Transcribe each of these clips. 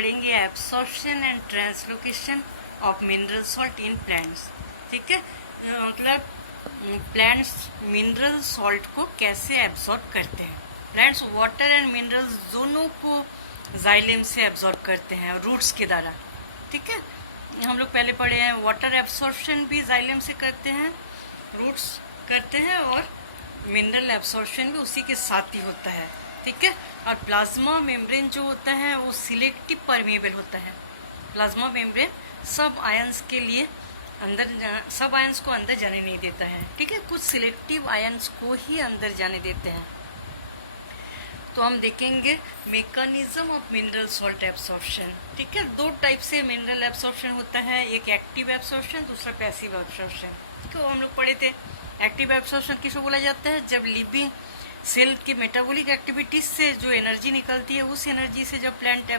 पढ़ेंगे absorption and translocation of mineral salt in plants. ठीक है, मतलब प्लांट्स मिनरल सॉल्ट को कैसे एब्सॉर्ब करते हैं। प्लांट्स वाटर एंड मिनरल्स दोनों को जाइलम से एब्सॉर्ब करते हैं रूट्स के द्वारा। ठीक है, हम लोग पहले पढ़े हैं वाटर एब्सॉर्प्शन भी जाइलम से करते हैं, रूट्स करते हैं, और मिनरल एब्सॉर्प्शन भी उसी के साथ ही होता है। ठीक है, और प्लाज्मा मेम्ब्रेन जो होता है वो सिलेक्टिव परमेबल होता है। प्लाज्मा मेम्ब्रेन सब आयंस के लिए सब आयंस को अंदर जाने नहीं देता है। ठीक है, कुछ सिलेक्टिव आयंस को ही अंदर जाने देते हैं। तो हम देखेंगे mechanism of mineral salt absorption. ठीक है, दो टाइप से मिनरल एब्सॉर्प्शन होता है, एक एक्टिव एब्सॉर्प्शन, दूसरा पैसिव एब्सॉर्प्शन। ठीक है, वो हम लोग पढ़े थे। एक्टिव एब्सॉर्प्शन किसको बोला जाता है? जब लिविंग सेल की मेटाबॉलिक एक्टिविटीज से जो एनर्जी निकलती है, उस एनर्जी से जब प्लांट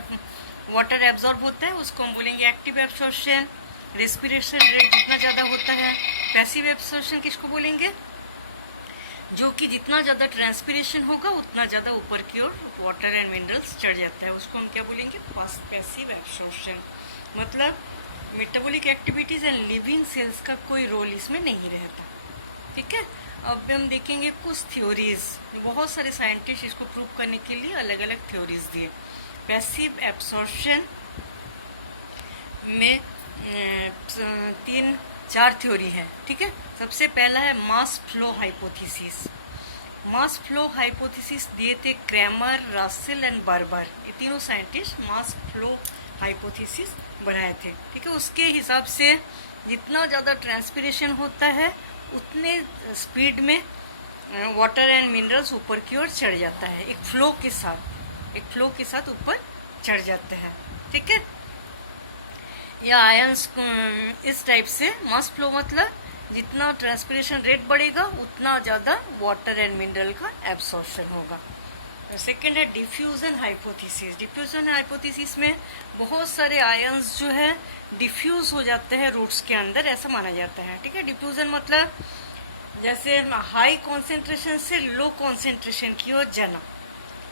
वाटर एब्जॉर्ब होता है उसको हम बोलेंगे एक्टिव एब्सॉर्प्शन। रेस्पिरेशन रेट जितना ज़्यादा होता है। पैसिव एब्सॉर्प्शन किसको बोलेंगे? जो कि जितना ज़्यादा ट्रांसपिरेशन होगा उतना ज़्यादा ऊपर की ओर वाटर एंड मिनरल्स चढ़ जाता है, उसको हम क्या बोलेंगे? Passive absorption. मतलब metabolic activities and living cells का कोई रोल इसमें नहीं रहता। ठीक है, अब हम देखेंगे कुछ थ्योरीज। बहुत सारे साइंटिस्ट इसको प्रूव करने के लिए अलग अलग थ्योरीज दिए। पैसिव एब्सॉर्प्शन में 3-4 थ्योरी है। ठीक है, सबसे पहला है मास फ्लो हाइपोथेसिस। मास फ्लो हाइपोथेसिस दिए थे क्रैमर, रासेल एंड बार्बर। ये तीनों साइंटिस्ट मास फ्लो हाइपोथेसिस बनाए थे। ठीक है, उसके हिसाब से जितना ज़्यादा ट्रांसपिरेशन होता है उतने स्पीड में वाटर एंड मिनरल्स ऊपर की ओर चढ़ जाता है। एक फ्लो के साथ ऊपर चढ़ जाते हैं। ठीक है, या आयंस इस टाइप से मास फ्लो मतलब जितना ट्रांसपिरेशन रेट बढ़ेगा उतना ज़्यादा वाटर एंड मिनरल का एब्सॉर्प्शन होगा। सेकेंड है डिफ्यूजन हाइपोथेसिस। डिफ्यूजन हाइपोथेसिस में बहुत सारे आयंस जो है डिफ्यूज हो जाते हैं रूट्स के अंदर, ऐसा माना जाता है। ठीक है, डिफ्यूजन मतलब जैसे हाई कॉन्सेंट्रेशन से लो कॉन्सेंट्रेशन की ओर जाना,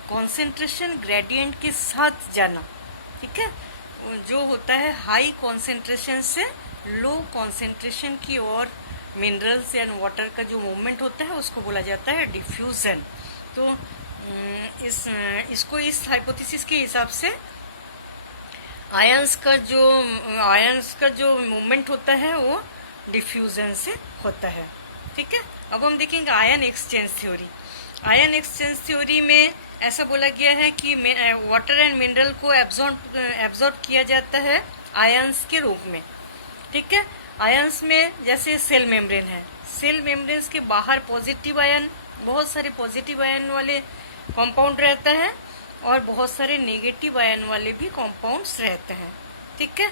कॉन्सेंट्रेशन ग्रेडियंट के साथ जाना। ठीक है, जो होता है हाई कॉन्सेंट्रेशन से लो कॉन्सेंट्रेशन की ओर मिनरल्स एंड वाटर का जो मूवमेंट होता है उसको बोला जाता है डिफ्यूजन। तो इसको इस हाइपोथेसिस के हिसाब से आयंस का जो मूवमेंट होता है वो डिफ्यूजन से होता है। ठीक है, अब हम देखेंगे ion exchange theory. Ion exchange theory में ऐसा बोला गया है कि वाटर एंड मिनरल को एब्जॉर्ब किया जाता है आयंस के रूप में। ठीक है, आयंस में जैसे सेल मेम्ब्रेन है, सेल मेम्ब्रेन्स के बाहर पॉजिटिव आयन, बहुत सारे पॉजिटिव आयन वाले कंपाउंड रहता है और बहुत सारे नेगेटिव आयन वाले भी कंपाउंड्स रहते हैं। ठीक है,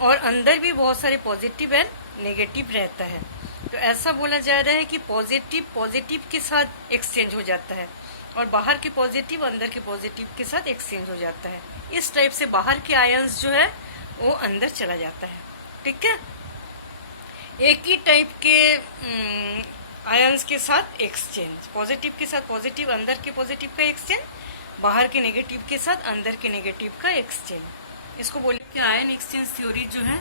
और अंदर भी बहुत सारे पॉजिटिव एंड नेगेटिव रहता है। तो ऐसा बोला जा रहा है कि पॉजिटिव के साथ एक्सचेंज हो जाता है और बाहर के पॉजिटिव अंदर के पॉजिटिव के साथ एक्सचेंज हो जाता है। इस टाइप से बाहर के आयंस जो है वो अंदर चला जाता है। ठीक है, एक ही टाइप के आयंस के साथ एक्सचेंज, पॉजिटिव के साथ पॉजिटिव, अंदर के पॉजिटिव का एक्सचेंज, बाहर के नेगेटिव के साथ अंदर के नेगेटिव का एक्सचेंज। इसको बोले कि आयन एक्सचेंज थ्योरी जो है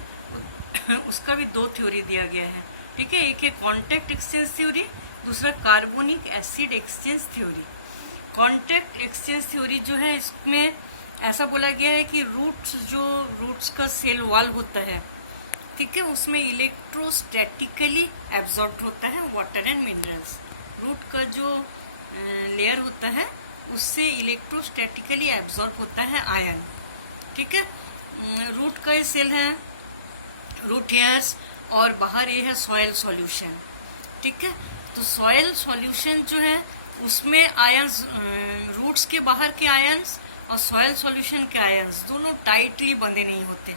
उसका भी 2 थ्योरी दिया गया है। ठीक है, एक है कॉन्टैक्ट एक्सचेंज थ्योरी, दूसरा carbonic acid exchange theory. Contact exchange theory जो है इसमें ऐसा बोला गया है कि रूट्स का सेल वॉल होता है, ठीक है, उसमें इलेक्ट्रोस्टैटिकली एब्जॉर्ब होता है वाटर एंड मिनरल्स। रूट का जो लेयर होता है उससे इलेक्ट्रोस्टैटिकली एब्जॉर्ब होता है आयन। ठीक है, रूट का ये सेल है, रूट हेयर्स, और बाहर ये है सॉयल सॉल्यूशन। ठीक है, तो सॉयल सॉल्यूशन जो है उसमें आयंस, रूट्स के बाहर के आयंस और सॉयल सॉल्यूशन के आयंस दोनों टाइटली बंधे नहीं होते।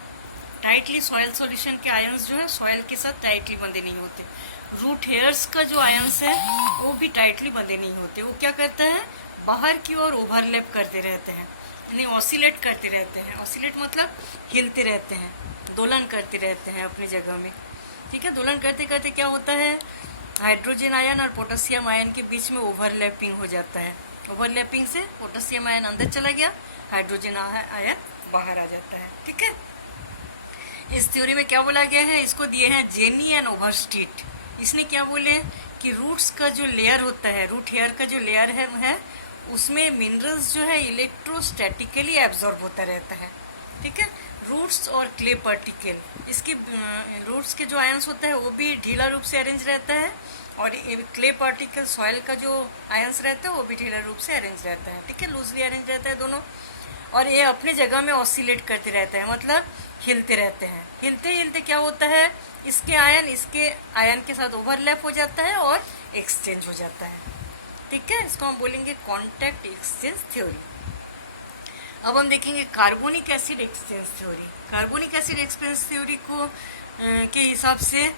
टाइटली सॉयल सॉल्यूशन के आयंस जो है सॉयल के साथ टाइटली बंधे नहीं होते। रूट हेयर्स का जो आयंस है वो भी टाइटली बंधे नहीं होते। वो क्या करता है, बाहर की ओर ओवरलैप करते रहते हैं, यानी ऑसिलेट करते रहते हैं। ऑसिलेट मतलब हिलते रहते हैं, दोलन करते रहते हैं अपनी जगह में। ठीक है, दोलन करते करते क्या होता है, हाइड्रोजन आयन और पोटेशियम आयन के बीच में ओवरलैपिंग हो जाता है। ओवरलैपिंग से पोटेशियम आयन अंदर चला गया, हाइड्रोजन आयन बाहर आ जाता है। ठीक है, इस थ्योरी में क्या बोला गया है, इसको दिए हैं जेनी एंड ओवरस्ट्रीट। इसने क्या बोले कि रूट्स का जो लेयर होता है, रूट हेयर का जो लेयर है उसमें मिनरल्स जो है इलेक्ट्रोस्टैटिकली एब्जॉर्ब होता रहता है। ठीक है, रूट्स और क्ले पार्टिकल, इसकी रूट्स के जो आयंस होता है वो भी ढीला रूप से अरेंज रहता है, और क्ले पार्टिकल सॉइल का जो आयंस रहता है वो भी ढीला रूप से अरेंज रहता है। ठीक है, लूजली अरेंज रहता है दोनों, और ये अपने जगह में ऑसिलेट करते रहते हैं, मतलब हिलते रहते हैं। हिलते हिलते क्या होता है, इसके आयन के साथ ओवरलैप हो जाता है और एक्सचेंज हो जाता है। ठीक है, इसको हम बोलेंगे कॉन्टैक्ट एक्सचेंज थ्योरी। अब हम देखेंगे carbonic acid exchange theory. Carbonic acid exchange theory को के हिसाब से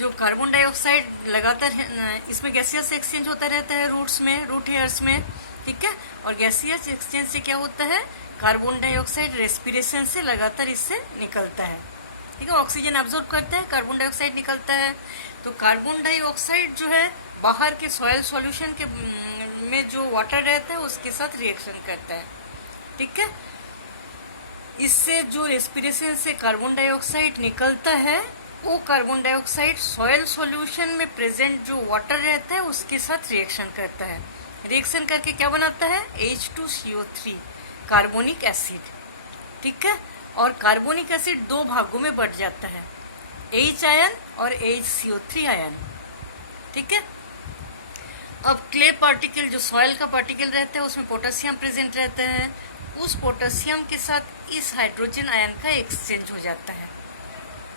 जो कार्बन डाइऑक्साइड लगातार इसमें गैसियस एक्सचेंज होता रहता है रूट्स में, रूट हेयर्स में। ठीक है, और गैसियस एक्सचेंज से क्या होता है, कार्बन डाइऑक्साइड रेस्पिरेशन से लगातार इससे निकलता है। ठीक है, ऑक्सीजन एब्जॉर्ब करता है, कार्बन डाइऑक्साइड निकलता है। तो कार्बन डाइऑक्साइड जो है बाहर के सॉइल सॉल्यूशन के में जो वाटर रहता है उसके साथ रिएक्शन करता है। ठीक है, इससे जो रेस्पिरेशन से कार्बन डाइऑक्साइड निकलता है वो कार्बन डाइऑक्साइड सॉइल सॉल्यूशन में प्रेजेंट जो वाटर रहता है उसके साथ रिएक्शन करता है। रिएक्शन करके क्या बनाता है, H2CO3 कार्बोनिक एसिड। ठीक है, और कार्बोनिक एसिड दो भागों में बढ़ जाता है, H आयन और HCO3 आयन। ठीक है, अब क्ले पार्टिकल जो सॉइल का पार्टिकल रहता है उसमें पोटेशियम प्रेजेंट रहता है, उस पोटेशियम के साथ इस हाइड्रोजन आयन का एक्सचेंज हो जाता है।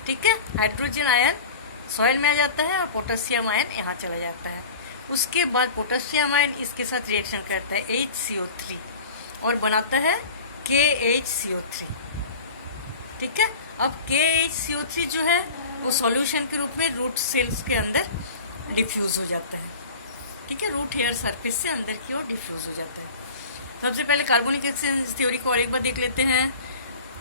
ठीक है, हाइड्रोजन आयन सॉइल में आ जाता है और पोटेशियम आयन यहाँ चला जाता है। उसके बाद पोटेशियम आयन इसके साथ रिएक्शन करता है HCO3 और बनाता है KHCO3। ठीक है, अब KHCO3 जो है वो सॉल्यूशन के रूप में रूट सेल्स के अंदर डिफ्यूज हो जाता है। ठीक है, रूट हेयर सरफेस से अंदर की ओर डिफ्यूज हो जाता है। सबसे पहले कार्बोनिक एक्सचेंज थ्योरी को और एक बार देख लेते हैं।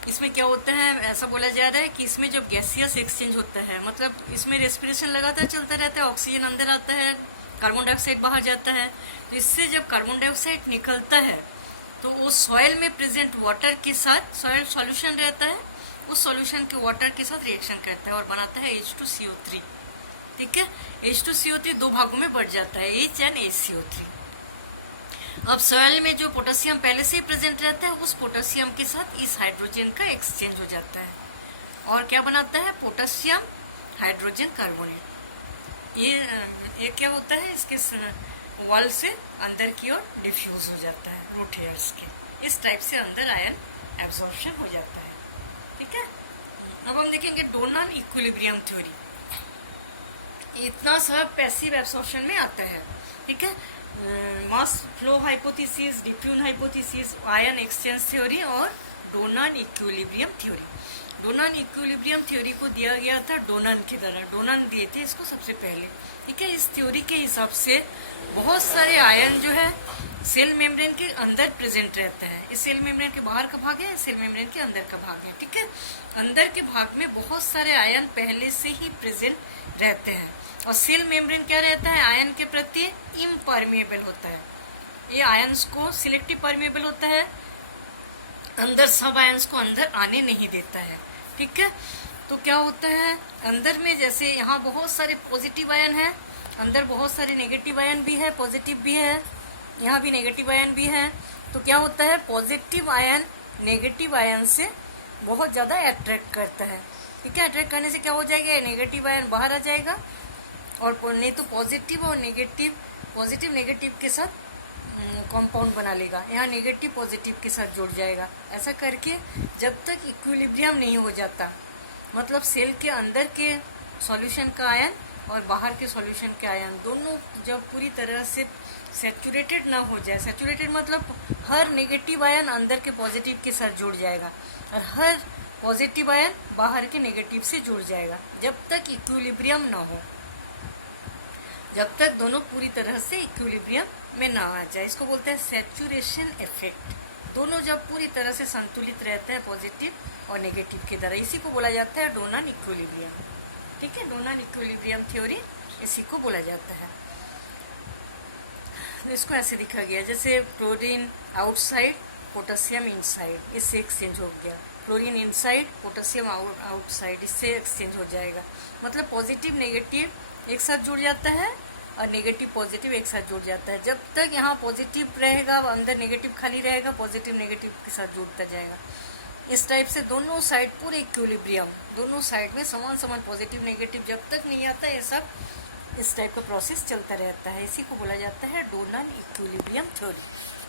इसमें क्या होता है, ऐसा बोला जा रहा है कि इसमें जब गैसियस एक्सचेंज होता है, मतलब इसमें रेस्पिरेशन लगातार चलता रहता है, ऑक्सीजन अंदर आता है, कार्बन डाइऑक्साइड बाहर जाता है। तो इससे जब कार्बन डाइऑक्साइड निकलता है तो वो सॉइल में प्रेजेंट वाटर के साथ, सॉइल सॉल्यूशन रहता है, उस सॉल्यूशन के वाटर के साथ रिएक्शन करता है और बनाता है H2CO3। ठीक है, H2CO3 दो भागों में बढ़ जाता है, H एंड HCO3। अब सॉइल में जो पोटेशियम पहले से ही प्रेजेंट रहता है उस पोटेशियम के साथ इस हाइड्रोजन का एक्सचेंज हो जाता है और क्या बनाता है, पोटेशियम हाइड्रोजन कार्बोनेट। ये क्या होता है, इसके वॉल से अंदर की ओर डिफ्यूज हो जाता है रूट हेयर्स के। इस टाइप से अंदर आयन एब्जॉर्प्शन हो जाता है। ठीक है, अब हम देखेंगे डोनर इक्विलिब्रियम थ्योरी। इतना सब पैसिव एब्जॉर्प्शन में आता है। ठीक है, mass flow hypothesis, diffusion hypothesis, ion exchange theory और Donnan equilibrium theory. Donnan equilibrium theory को दिया गया था डोनन की तरह, डोनन दिए थे इसको सबसे पहले। ठीक है, इस थ्योरी के हिसाब से बहुत सारे आयन जो है सेल मेम्ब्रेन के अंदर प्रेजेंट रहता है। इस सेल मेम्ब्रेन के बाहर का भाग है, सेल मेम्ब्रेन के अंदर का भाग है। ठीक है, अंदर के भाग में बहुत सारे आयन पहले से ही प्रेजेंट रहते हैं और सेल मेम्ब्रेन क्या रहता है, आयन के प्रति इम्परमेबल होता है। ये आयन्स को सिलेक्टिव परमेबल होता है, अंदर सब आयन्स को अंदर आने नहीं देता है। ठीक है, तो क्या होता है, अंदर में जैसे यहाँ बहुत सारे पॉजिटिव आयन है, अंदर बहुत सारे नेगेटिव आयन भी है, पॉजिटिव भी है, यहाँ भी नेगेटिव आयन भी है। तो क्या होता है, पॉजिटिव आयन नेगेटिव आयन से बहुत ज्यादा अट्रैक्ट करता है। ठीक है, अट्रैक्ट करने से क्या हो जाएगा, नेगेटिव आयन बाहर आ जाएगा और नहीं तो पॉजिटिव और नेगेटिव, पॉजिटिव नेगेटिव के साथ कंपाउंड बना लेगा, यहाँ नेगेटिव पॉजिटिव के साथ जुड़ जाएगा। ऐसा करके जब तक इक्विलिब्रियम नहीं हो जाता, मतलब सेल के अंदर के सॉल्यूशन का आयन और बाहर के सॉल्यूशन के आयन दोनों जब पूरी तरह से सैचुरेटेड ना हो जाए, सैचुरेटेड मतलब हर नेगेटिव आयन अंदर के पॉजिटिव के साथ जुड़ जाएगा और हर पॉजिटिव आयन बाहर के नेगेटिव से जुड़ जाएगा, जब तक इक्विलिब्रियम ना हो, जब तक दोनों पूरी तरह से इक्विलिब्रियम में ना आ जाए। इसको बोलते हैं सैचुरेशन इफेक्ट। दोनों जब पूरी तरह से संतुलित रहते हैं पॉजिटिव और नेगेटिव की तरह, इसी को बोला जाता है डोनर इक्विलिब्रियम। ठीक है, डोनर इक्विलिब्रियम थ्योरी इसी को बोला जाता है। इसको ऐसे लिखा गया, जैसे क्लोरीन आउटसाइड पोटेशियम इनसाइड, इससे एक्सचेंज हो गया। क्लोरीन इनसाइड, पोटेशियम आउटसाइड, इससे एक्सचेंज हो जाएगा। मतलब पॉजिटिव नेगेटिव एक साथ जुड़ जाता है और नेगेटिव पॉजिटिव एक साथ जुड़ जाता है। जब तक यहाँ पॉजिटिव रहेगा, अंदर नेगेटिव खाली रहेगा, पॉजिटिव नेगेटिव के साथ जुड़ता जाएगा। इस टाइप से दोनों साइड पूरे इक्विलिब्रियम, दोनों साइड में समान समान पॉजिटिव नेगेटिव जब तक नहीं आता, ये सब इस टाइप का प्रोसेस चलता रहता है। इसी को बोला जाता है डोनल इक्विलिब्रियम थ्योरी।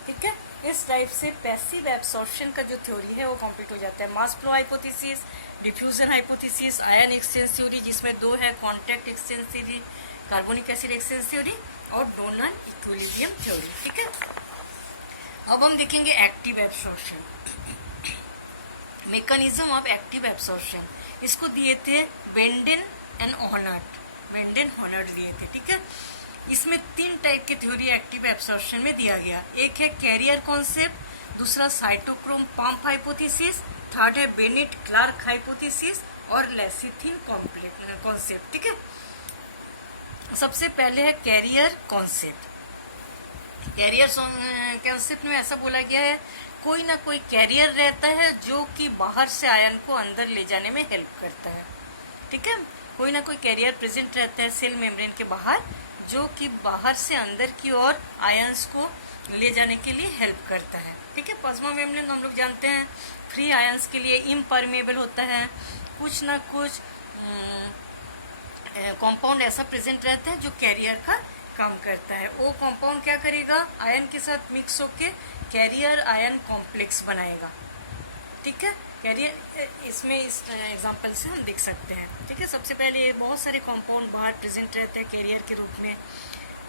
ठीक है, इस टाइप से पैसिव एब्सॉर्प्शन का जो थ्योरी है वो कंप्लीट हो जाता है। Mass flow hypothesis, diffusion hypothesis, ion exchange theory जिसमें दो है, contact exchange theory, carbonic acid exchange theory और डोनल इक्विलिब्रियम थ्योरी। ठीक है, अब हम देखेंगे active absorption, mechanism of active absorption. इसको दिए थे बेंडेन एंड ऑनर्ट, बेंडेन ऑनर्ट दिए थे। ठीक है, इसमें 3 टाइप के थ्योरी एक्टिव एब्सॉर्प्शन में दिया गया। एक है कैरियर कॉन्सेप्ट, दूसरा साइटोक्रोम पंप हाइपोथेसिस, थर्ड है बेनेट क्लार्क हाइपोथेसिस और लेसिथिन कॉन्सेप्ट। ठीक है, सबसे पहले है कैरियर कॉन्सेप्ट। कैरियर कॉन्सेप्ट में ऐसा बोला गया है, कोई ना कोई कैरियर रहता है जो कि बाहर से आयन को अंदर ले जाने में हेल्प करता है। ठीक है, कोई ना कोई कैरियर प्रेजेंट रहता है सेल मेम्ब्रेन के बाहर, जो कि बाहर से अंदर की ओर आयंस को ले जाने के लिए हेल्प करता है। ठीक है, प्लाज्मा मेम्ब्रेन हम लोग जानते हैं फ्री आयंस के लिए इम्परमेबल होता है। कुछ ना कुछ कंपाउंड ऐसा प्रेजेंट रहता है जो कैरियर का काम करता है। वो कंपाउंड क्या करेगा, आयन के साथ मिक्स होके कैरियर आयन कॉम्प्लेक्स बनाएगा। ठीक है, कैरियर इसमें इस एग्जांपल से हम देख सकते हैं। ठीक है, सबसे पहले बहुत सारे कंपाउंड बाहर प्रेजेंट रहते हैं कैरियर के रूप में।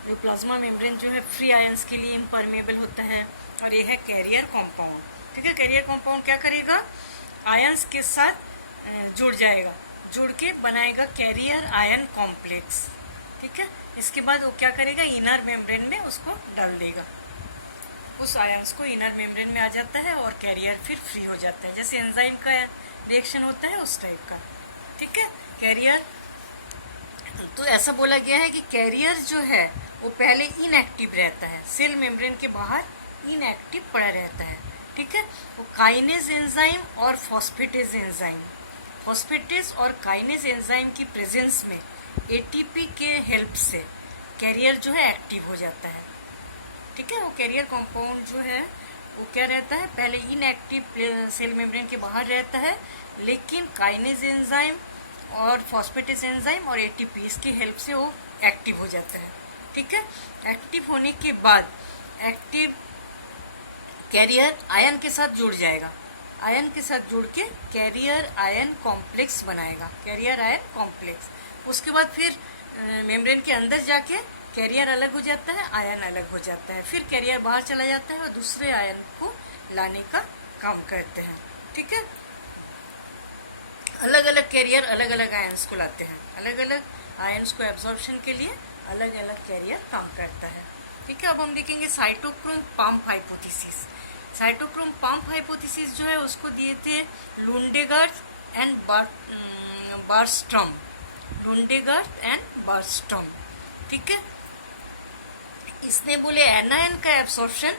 जो प्लाज्मा मेम्ब्रेन जो है फ्री आयंस के लिए इम्परमेबल होता है और ये है कैरियर कंपाउंड। ठीक है, कैरियर कंपाउंड क्या करेगा, आयंस के साथ जुड़ जाएगा, जुड़ के बनाएगा कैरियर आयन कॉम्प्लेक्स। ठीक है, इसके बाद वो क्या करेगा, इनर मेम्ब्रेन में उसको डाल देगा, उस आयंस को इनर मेम्ब्रेन में आ जाता है और कैरियर फिर फ्री हो जाता है। जैसे एंजाइम का रिएक्शन होता है उस टाइप का। ठीक है, कैरियर तो ऐसा बोला गया है कि कैरियर जो है वो पहले इनएक्टिव रहता है, सेल मेम्ब्रेन के बाहर इनएक्टिव पड़ा रहता है। ठीक है, वो काइनेज एंजाइम और फॉस्फेटेज एंजाइम, फॉस्फेटेज और काइनेज एंजाइम की प्रेजेंस में एटीपी के हेल्प से कैरियर जो है एक्टिव हो जाता है। ठीक है, वो कैरियर कंपाउंड जो है वो क्या रहता है, पहले इनएक्टिव सेल मेम्ब्रेन के बाहर रहता है, लेकिन काइनेज एंजाइम और फॉस्फेटेज एंजाइम और एटीपी इसकी हेल्प से वो एक्टिव हो जाता है। ठीक है, एक्टिव होने के बाद एक्टिव कैरियर आयन के साथ जुड़ जाएगा, आयन के साथ जुड़ के कैरियर आयन कॉम्प्लेक्स बनाएगा, कैरियर आयन कॉम्प्लेक्स। उसके बाद फिर मेम्ब्रेन के अंदर जाके कैरियर अलग हो जाता है, आयन अलग हो जाता है, फिर कैरियर बाहर चला जाता है और दूसरे आयन को लाने का काम करते हैं। ठीक है, अलग अलग कैरियर अलग अलग आयंस को लाते हैं, अलग अलग आयंस को एब्जॉर्प्शन के लिए अलग अलग कैरियर काम करता है। ठीक है, अब हम देखेंगे cytochrome pump hypothesis. Cytochrome pump hypothesis जो है उसको दिए थे लुंडेगार्थ एंड बारस्ट्रॉम, लुंडेगार्थ एंड बारस्ट्रॉम। ठीक है, इसने बोले एनायन का एब्सॉर्प्शन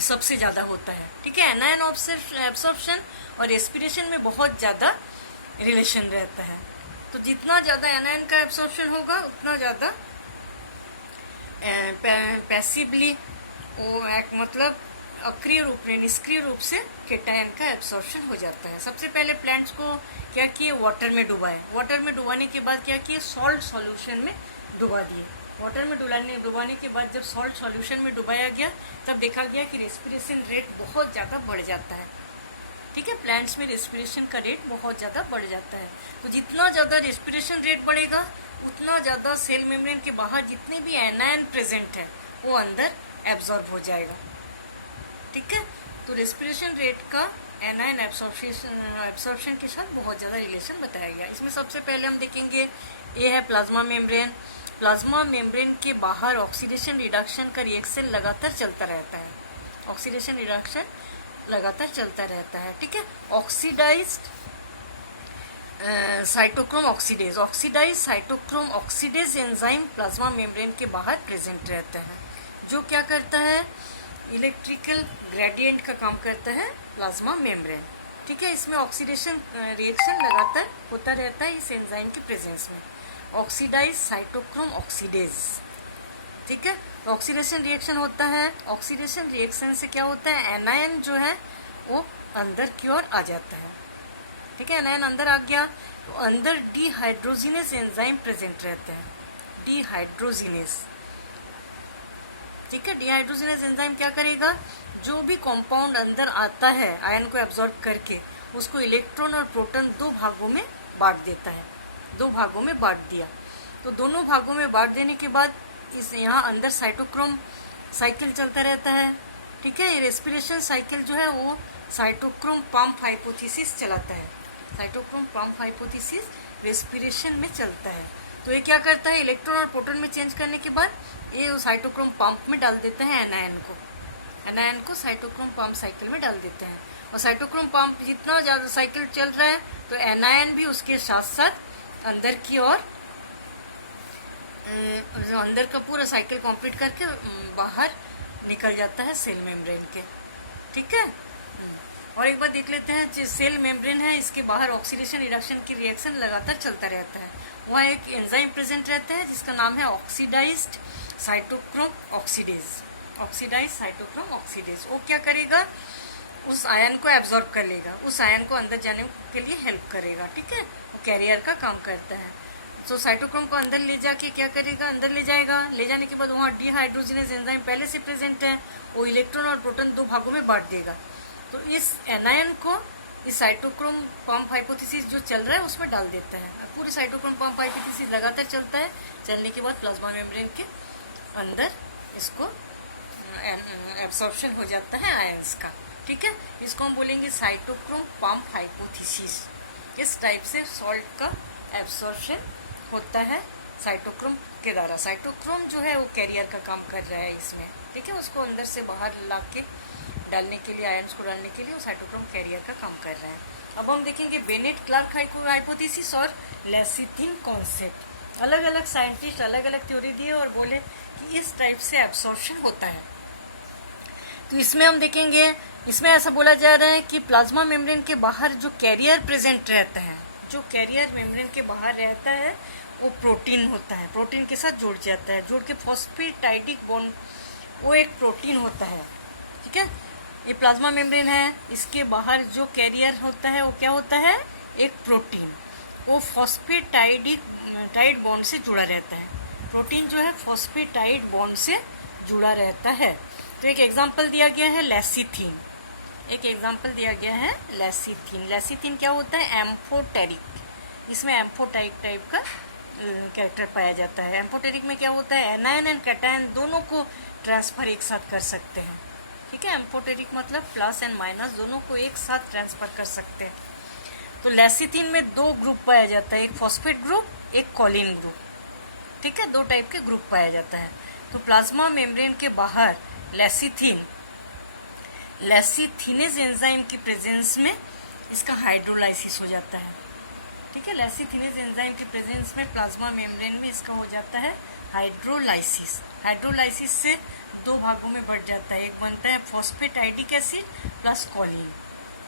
सबसे ज्यादा होता है। ठीक है, एनायन एब्सॉर्प्शन और रेस्पिरेशन में बहुत ज्यादा रिलेशन रहता है। तो जितना ज्यादा एनायन का एब्सॉर्प्शन होगा उतना ज्यादा पैसिवली वो मतलब अक्रिय रूप में, निष्क्रिय रूप से केटायन का एब्सॉर्प्शन हो जाता है। सबसे पहले प्लांट्स को क्या किए, वाटर में डुबाए, वाटर में डुबाने के बाद क्या किए, सॉल्ट सॉल्यूशन में डुबा दिए। वाटर में डुबाने के बाद जब सॉल्ट सॉल्यूशन में डुबाया गया तब देखा गया कि रेस्पिरेशन रेट बहुत ज़्यादा बढ़ जाता है। ठीक है, प्लांट्स में रेस्पिरेशन का रेट बहुत ज़्यादा बढ़ जाता है। तो जितना ज़्यादा रेस्पिरेशन रेट बढ़ेगा उतना ज़्यादा सेल मेम्ब्रेन के बाहर जितने भी एनायन प्रेजेंट है वो अंदर एब्जॉर्ब हो जाएगा। ठीक है, तो रेस्पिरेशन रेट का एनायन एब्सॉर्प्शन के साथ बहुत ज़्यादा रिलेशन बताया गया। इसमें सबसे पहले हम देखेंगे ये है प्लाज्मा मेम्ब्रेन। प्लाज्मा मेम्ब्रेन के बाहर ऑक्सीडेशन रिडक्शन का रिएक्शन लगातार चलता रहता है, ऑक्सीडेशन रिडक्शन लगातार चलता रहता है। ठीक है, oxidised cytochrome oxidase, oxidise cytochrome oxidase enzyme plasma membrane के बाहर प्रेजेंट रहता है, जो क्या करता है इलेक्ट्रिकल ग्रेडियंट का काम करता है प्लाज्मा मेम्ब्रेन। ठीक है, इसमें ऑक्सीडेशन रिएक्शन लगातार होता रहता है इस एंजाइम के प्रेजेंस में, ऑक्सीडाइज साइटोक्रोम ऑक्सीडेज। ठीक है, तो ऑक्सीडेशन रिएक्शन होता है। ऑक्सीडेशन रिएक्शन से क्या होता है, एनायन जो है वो अंदर की ओर आ जाता है। ठीक है, एनायन अंदर आ गया तो अंदर डीहाइड्रोजिनेस एंजाइम प्रेजेंट रहते हैं, डीहाइड्रोजिनेस। ठीक है, डीहाइड्रोजिनेस एंजाइम क्या करेगा, जो भी कंपाउंड अंदर आता है आयन को एब्जॉर्ब करके उसको इलेक्ट्रॉन और प्रोटॉन दो भागों में बांट देता है। दो भागों में बांट दिया तो दोनों भागों में बांट देने के बाद इस यहाँ अंदर साइटोक्रोम साइकिल चलता रहता है। ठीक है, रेस्पिरेशन साइकिल जो है वो साइटोक्रोम पंप हाइपोथेसिस चलाता है। साइटोक्रोम पंप हाइपोथेसिस रेस्पिरेशन में चलता है। तो ये क्या करता है, इलेक्ट्रॉन और प्रोटॉन में चेंज करने के बाद ये साइटोक्रोम पंप में डाल देता है एनायन को साइटोक्रोम पंप साइकिल में डाल देते हैं। और साइटोक्रोम पंप जितना ज्यादा साइकिल चल रहा है तो एनायन भी उसके साथ साथ अंदर की ओर अंदर का पूरा साइकिल कंप्लीट करके बाहर निकल जाता है सेल मेम्ब्रेन के। ठीक है, और एक बार देख लेते हैं, जो सेल मेम्ब्रेन है इसके बाहर ऑक्सीडेशन रिडक्शन की रिएक्शन लगातार चलता रहता है। वहाँ एक एंजाइम प्रेजेंट रहता है जिसका नाम है oxidised cytochrome oxidase. Oxidised cytochrome oxidase वो क्या करेगा, उस आयन को एब्जॉर्ब कर लेगा, उस आयन को अंदर जाने के लिए हेल्प करेगा। ठीक है, वो कैरियर का काम करता है। तो साइटोक्रोम को अंदर ले जाके क्या करेगा, अंदर ले जाएगा। ले जाने के बाद वहाँ डीहाइड्रोजिनेस एंजाइम पहले से प्रेजेंट है, वो इलेक्ट्रॉन और प्रोटॉन दो भागों में बांट देगा। तो इस एनायन को इस साइटोक्रोम पंप हाइपोथेसिस जो चल रहा है उसमें डाल देता है। पूरी साइटोक्रोम पंप हाइपोथेसिस लगातार चलता है। चलने के बाद प्लाज्मा मेम्ब्रेन के अंदर इसको एब्सॉर्प्शन हो जाता है आयंस का। ठीक है, इसको हम बोलेंगे साइटोक्रोम पंप हाइपोथेसिस। इस टाइप से सॉल्ट का एब्सॉर्प्शन होता है साइटोक्रोम के द्वारा। साइटोक्रोम जो है वो कैरियर का काम कर रहा है इसमें। ठीक है, उसको अंदर से बाहर ला के डालने के लिए, आयंस को डालने के लिए वो साइटोक्रोम कैरियर का काम कर रहा है। अब हम देखेंगे बेनेट क्लार्क हाइपोथेसिस और लेसिथिन कॉन्सेप्ट। अलग अलग साइंटिस्ट अलग अलग थ्योरी दिए और बोले कि इस टाइप से एब्सॉर्प्शन होता है। तो इसमें हम देखेंगे, इसमें ऐसा बोला जा रहा है कि प्लाज्मा मेम्ब्रेन के बाहर जो कैरियर प्रेजेंट रहता है, जो कैरियर मेम्ब्रेन के बाहर रहता है वो प्रोटीन होता है, प्रोटीन के साथ जुड़ जाता है, जुड़ के फॉस्फेटाइडिक बॉन्ड, वो एक प्रोटीन होता है। ठीक है, ये प्लाज्मा मेम्ब्रेन है, इसके बाहर जो कैरियर होता है वो क्या होता है, एक प्रोटीन। वो फॉस्फेटाइड बॉन्ड से जुड़ा रहता है। प्रोटीन जो है फॉस्फेटाइड बॉन्ड से जुड़ा रहता है। तो एक एग्जांपल दिया गया है लेसिथिन। एक एग्जांपल दिया गया है लेसिथिन। लेसिथिन क्या होता है, एम्फोटेरिक। इसमें एम्फोटेरिक टाइप का कैरेक्टर पाया जाता है। एम्फोटेरिक में क्या होता है, एनायन एंड कैटायन दोनों को ट्रांसफर एक साथ कर सकते हैं। ठीक है, एम्फोटेरिक मतलब प्लस एंड माइनस दोनों को एक साथ ट्रांसफर कर सकते हैं। तो लेसिथिन में दो ग्रुप पाया जाता है, एक फॉस्फेट ग्रुप, एक कॉलिन ग्रुप। ठीक है, दो टाइप के ग्रुप पाया जाता है। तो प्लाज्मा मेम्ब्रेन के बाहर लेसिथिनेज एंजाइम की प्रेजेंस में इसका हाइड्रोलाइसिस हो जाता है। ठीक है, लेसिथिनेज एंजाइम के प्रेजेंस में प्लाज्मा मेम्ब्रेन में इसका हो जाता है हाइड्रोलाइसिस। हाइड्रोलाइसिस से दो भागों में बढ़ जाता है, एक बनता है phosphatidic acid plus choline,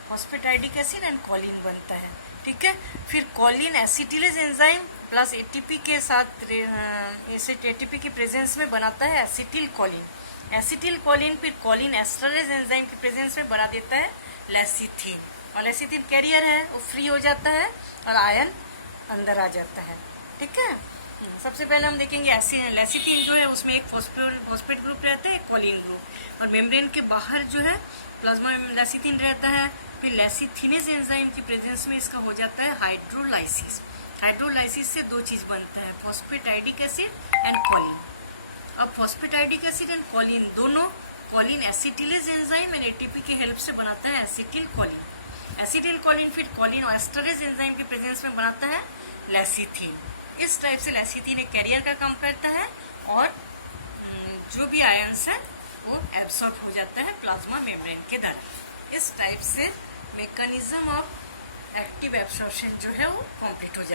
phosphatidic acid and choline बनता है। ठीक है, फिर choline acetylase enzyme plus ATP के साथ एटीपी की प्रेजेंस में बनाता है एसिटिल कॉलिन। एसिटिल कॉलिन फिर कॉलिन एस्टरेज एंजाइम की प्रेजेंस में बना देता है लेसिथिन। और लेसिथिन कैरियर है, वो फ्री हो जाता है और आयन अंदर आ जाता है। ठीक है, सबसे पहले हम देखेंगे लेसिथिन जो है उसमें एक फॉस्फेट ग्रुप रहता है, एक कॉलिन ग्रुप। और मेम्ब्रेन के बाहर जो है प्लाज्मा लेसिथिन रहता है। फिर लेसिथिनेज एंजाइम की प्रेजेंस में इसका हो जाता है हाइड्रोलाइसिस। हाइड्रोलाइसिस से दो चीज बनता है, फॉस्फेटाइडिक एसिड एंड कॉलिन। अब फॉस्फेटाइडिक एसिड एंड कॉलिन दोनों, Colin acetylase enzyme and ATP की हेल्प से बनाता है एसिटिल कॉलिन। एसिटिल कॉलिन फिर कॉलिन एस्टरेज एंजाइम के प्रेजेंस में बनाता है लेसिथिन। इस टाइप से लेसिथिन एक कैरियर का काम करता है और जो भी आयंस है वो एब्सॉर्ब हो जाता है प्लाज्मा मेम्ब्रेन के द्वारा। इस टाइप से मैकेनिज्म ऑफ एक्टिव एब्सॉर्प्शन जो है वो कंप्लीट हो जाता है।